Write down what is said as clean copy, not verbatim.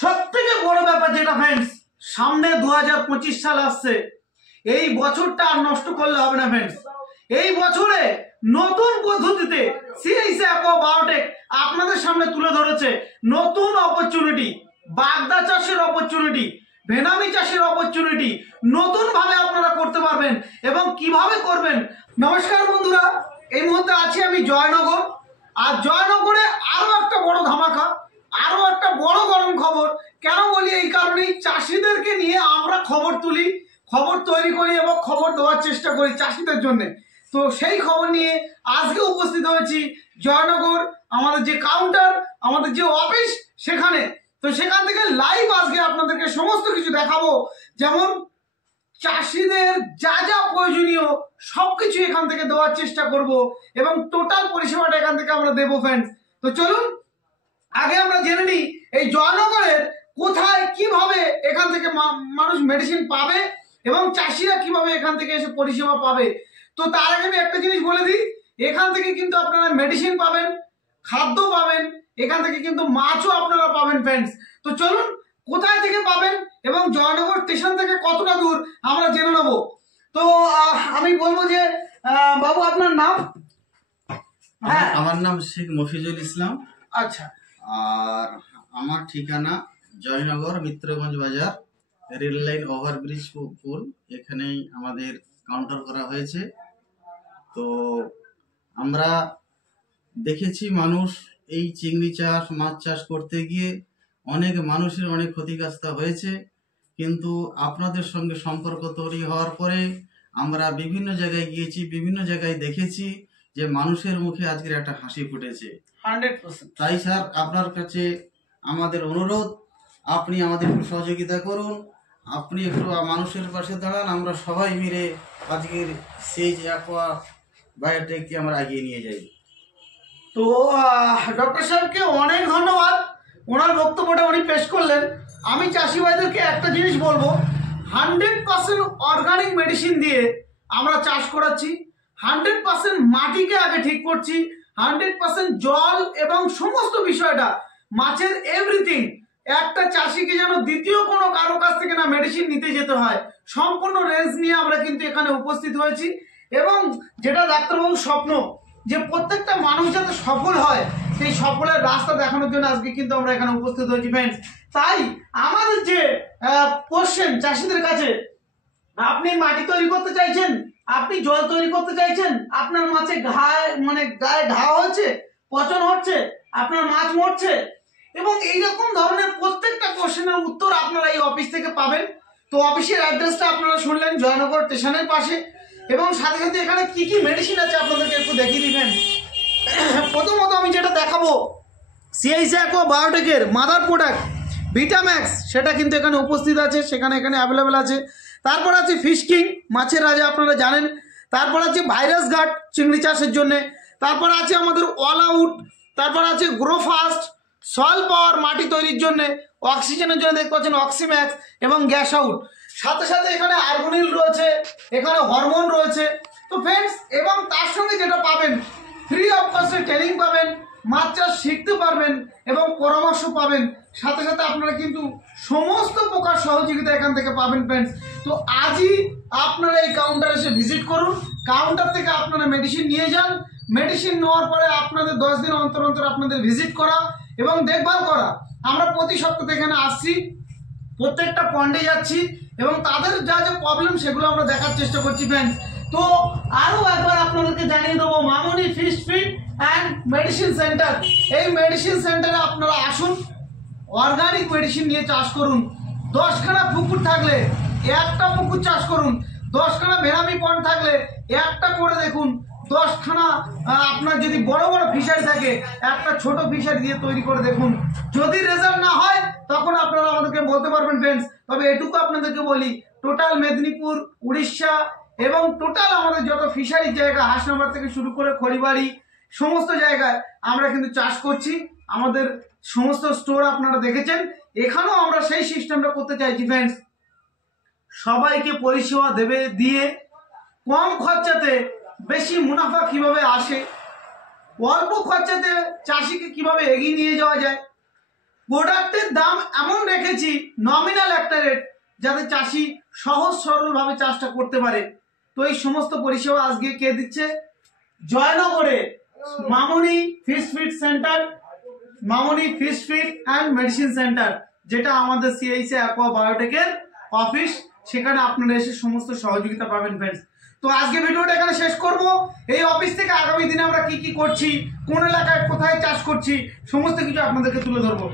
সবথেকে বড় ব্যাপার যেটা ফ্রেন্ডস, সামনে 2025 সাল আসছে। এই বছরটা আর নষ্ট করলে হবে না ফ্রেন্ডস। এই বছরে নতুন পদ্ধতিতে সিএইচএ অ্যাকোয়া বায়োটেক আপনাদের সামনে তুলে ধরেছে নতুন অপরচুনিটি, বাগদা চাষের অপরচুনিটি, ভেনামি চাষের অপরচুনিটি। নতুন ভাবে আপনারা করতে পারবেন এবং কিভাবে করবেন। নমস্কার বন্ধুরা, এই মুহূর্তে আছি আমি জয়নগর। আর জয়নগরে আরো একটা বড় ধামাকা, আরো একটা বড় গরম খবর। কেন বলি? এই কারণেই, চাষিদেরকে নিয়ে আমরা খবর তুলি, খবর তৈরি করি এবং খবর দেওয়ার চেষ্টা করি চাষিদের জন্য। তো সেই খবর নিয়ে আজকে উপস্থিত হয়েছি জয়নগর, আমাদের যে কাউন্টার, আমাদের যে অফিস সেখানে। তো সেখান থেকে লাইভ আজকে আপনাদেরকে সমস্ত কিছু দেখাবো, যেমন চাষিদের যা যা প্রয়োজনীয় সবকিছু এখান থেকে দেওয়ার চেষ্টা করব এবং টোটাল পরিষেবাটা এখান থেকে আমরা দেবো ফ্রেন্ডস। তো চলুন আগে আমরা জেনে নিই এই জয়নগরের কোথায় কিভাবে এখান থেকে মানুষ মেডিসিন পাবে এবং চাষিরা কিভাবে এখান থেকে এসে পরিষেবা পাবে। তো তার আগে আমি একটা জিনিস বলে দিই, এখান থেকে কিন্তু আপনারা মেডিসিন পাবেন, খাদ্য পাবেন, এখান থেকে কিন্তু মাছও আপনারা পাবেন ফ্রেন্ডস। তো চলুন কোথায় থেকে পাবেন এবং জয়নগর স্টেশন থেকে কতটা দূর আমরা জেনে নেব। তো আমি বলবো যে বাবু আপনার নাম? হ্যাঁ, আমার নাম শেখ মফিজুল ইসলাম। আচ্ছা, আর আমার ঠিকানা জয়নগর মিত্রগঞ্জ বাজার, রেল লাইন ওভারব্রিজ পুল, এখানেই আমাদের কাউন্টার করা হয়েছে। তো আমরা দেখেছি মানুষ এই চিংড়ি চাষ, মাছ চাষ করতে গিয়ে অনেক মানুষের অনেক ক্ষতিগ্রস্ত হয়েছে, কিন্তু আপনাদের সঙ্গে সম্পর্ক তৈরি হওয়ার পরে আমরা বিভিন্ন জায়গায় গিয়েছি, বিভিন্ন জায়গায় দেখেছি যে মানুষের মুখে আজকের একটা হাসি ফুটেছে 100%। তাই স্যার, আপনার কাছে আমাদের অনুরোধ, আপনি আমাদের একটু সহযোগিতা করুন, আপনি একটু মানুষের পাশে দাঁড়ান, আমরা সবাই মিলে আজকের সিএইচএ অ্যাকোয়া বায়োটেককে আমরা এগিয়ে নিয়ে যাই। তো ডক্টর সাহেবকে অনেক ধন্যবাদ, ওনার বক্তব্যটা উনি পেশ করলেন। আমি চাষি ভাইদেরকে একটা জিনিস বলবো, 100% অর্গানিক মেডিসিন দিয়ে আমরা চাষ করাচ্ছি, 100% মাটিকে আগে ঠিক করছি, 100% জল এবং সমস্ত বিষয়টা, মাছের এভরিথিং। একটা চাষিকে যেন দ্বিতীয় কোনো কারো কাছ থেকে না মেডিসিন নিতে যেতে হয়, সম্পূর্ণ রেঞ্জ নিয়ে আমরা কিন্তু এখানে উপস্থিত হয়েছি। এবং যেটা ডাক্তারবাবুর স্বপ্ন যে প্রত্যেকটা মানুষ যাতে সফল হয়, সেই সফলের রাস্তা দেখানোর জন্য আজকে কিন্তু আমরা এখানে উপস্থিত হয়েছি ফ্রেন্ডস। তাই আমাদের যে কোশ্চেন চাষিদের কাছে, আপনি মাটি তৈরি করতে চাইছেন, আপনি জল তৈরি করতে চাইছেন, আপনার মাছে গায়ে ঘা হচ্ছে, পচন হচ্ছে, আপনার মাছ মরছে, এবং এইরকম ধরনের প্রত্যেকটা কোশ্চেনের উত্তর আপনারা এই অফিস থেকে পাবেন। তো অফিসের অ্যাড্রেসটা আপনারা শুনলেন, জয়নগর স্টেশনের পাশে। এবং সাথে সাথে এখানে কি কি মেডিসিন আছে আপনাদেরকে একটু দেখিয়ে দিবেন। প্রথমত আমি যেটা দেখাবো, সিএইচএ অ্যাকোয়া বায়োটেকের মাদার প্রোডাক্ট ভিটাম্যাক্স, সেটা কিন্তু এখানে উপস্থিত আছে, এখানে অ্যাভেলেবেল আছে। তারপর আছে ফিশ কিং, মাছের রাজা আপনারা জানেন। তারপর আছে ভাইরাস গার্ড চিংড়ি চাষের জন্যে। তারপর আছে আমাদের অল আউট। তারপর আছে গ্রো ফাস্ট, সয়েল পাওয়ার মাটি তৈরির জন্য, অক্সিজেনের জন্য দেখতে পাচ্ছেন অক্সিম্যাক্স এবং গ্যাস আউট। সাথে সাথে এখানে আর্গোনিল রয়েছে, এখানে হরমোন রয়েছে। তো ফ্রেন্ডস, এবং তার সঙ্গে যেটা পাবেন, ফ্রি অফ কস্টে ট্রেনিং পাবেন, মাছ চাষ শিখতে পারবেন এবং পরামর্শ পাবেন। সাথে সাথে আপনারা কিন্তু সমস্ত প্রকার সহযোগিতা এখান থেকে পাবেন ফ্রেন্ডস। তো আজই আপনারা এই কাউন্টারে এসে ভিজিট করুন, কাউন্টার থেকে আপনারা মেডিসিন নিয়ে যান। মেডিসিন নেওয়ার পরে আপনাদের 10 দিন অন্তর অন্তর আপনাদের ভিজিট করা এবং দেখভাল করা। আমরা প্রতি সপ্তাহে এখানে আসছি, প্রত্যেকটা পয়েন্টে যাচ্ছি এবং তাদের যা যা প্রবলেম সেগুলো আমরা দেখার চেষ্টা করছি ফ্রেন্ডস। তো আরও একবার আপনাদেরকে জানিয়ে দেবো, Mamoni fish feed and medicine centre. এই মেডিসিন সেন্টারে আপনারা আসুন, অর্গানিক মেডিসিন নিয়ে চাষ করুন। 10খানা পুকুর থাকলে একটা পুকুর চাষ করুন, 10খানা ভেরামি পয়েন্ট থাকলে একটা করে দেখুন, 10খানা আপনার যদি বড় বড় ফিশারি থাকে একটা ছোট ফিশারি দিয়ে তৈরি করে দেখুন। যদি রেজাল্ট না হয় তখন আপনারা আমাদেরকে বলতে পারবেন ফ্রেন্ডস। তবে এটুকু আপনাদেরকে বলি, টোটাল মেদিনীপুর, উড়িষ্যা এবং টোটাল আমাদের যত ফিশারির জায়গা, হাসনাবাদ থেকে শুরু করে খড়িবাড়ি, সমস্ত জায়গায় আমরা কিন্তু চাষ করছি। আমাদের সমস্ত স্টোর আপনারা দেখেছেন, এখানেও আমরা সেই সিস্টেমটা করতে চাইছি ফ্রেন্ডস। সবাইকে পরিষেবা দিয়ে কম খরচাতে বেশি মুনাফা কিভাবে আসে, অল্প খরচাতে চাষিকে কিভাবে এগিয়ে নিয়ে যাওয়া যায়, প্রোডাক্টের দাম এমন দিয়েছি নমিনাল একটা রেট, যাতে চাষি সহজ সরলভাবে চাষটা করতে পারে। তো এই সমস্ত পরিষেবা আজকে কে দিচ্ছে? জয়নগরে Mamoni fish feed centre, Mamoni fish feed and medicine centre, যেটা আমাদের সিআইসি অ্যাকোয়া বায়োটেকের অফিস। সেখানে আপনারা এসে সমস্ত সহযোগিতা পাবেন ফ্রেন্ডস। তো আজকে ভিডিওটা এখানে শেষ করব। এই অফিস থেকে আগামী দিনে আমরা কি কি করছি, কোন এলাকায় কোথায় চাষ করছি, সমস্ত কিছু আপনাদেরকে তুলে ধরবো।